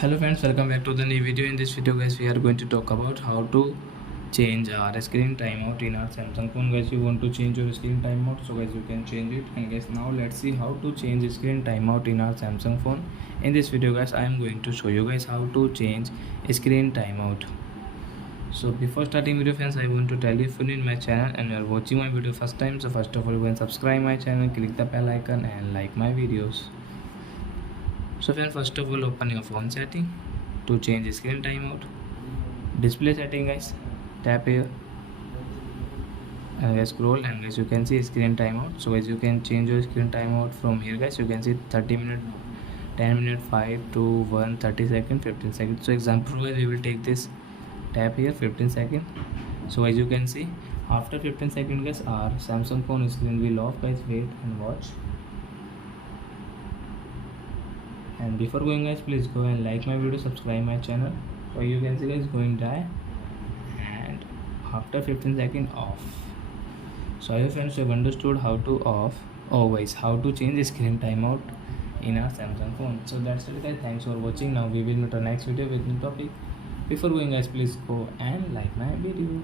Hello friends, welcome back to the new video. In this video guys, we are going to talk about how to change our screen timeout in our Samsung phone. Guys, you want to change your screen timeout, so guys you can change it. And guys, now let's see how to change screen timeout in our Samsung phone. In this video guys, I am going to show you guys how to change screen timeout. So before starting video friends, I want to tell you, if you're new in my channel and you are watching my video first time, so first of all go and subscribe my channel, click the bell icon and like my videos. So then first of all open your phone setting to change screen timeout. Display setting guys, tap here and guys scroll and guys you can see screen timeout. So guys you can change your screen timeout from here guys. You can see 30 minute, 10 minute, 5 to 1, 30 second, 15 seconds. So example guys, we will take this, tap here 15 second. So as you can see after 15 seconds guys our Samsung phone screen will off guys. Wait and watch. And before going guys, please go and like my video, subscribe my channel. So you can see guys going die and after 15 seconds off. So I hope friends you have understood how to off or guys how to change the screen timeout in our Samsung phone. So that's it guys, thanks for watching. Now we will meet our next video with new topic. Before going guys, please go and like my video.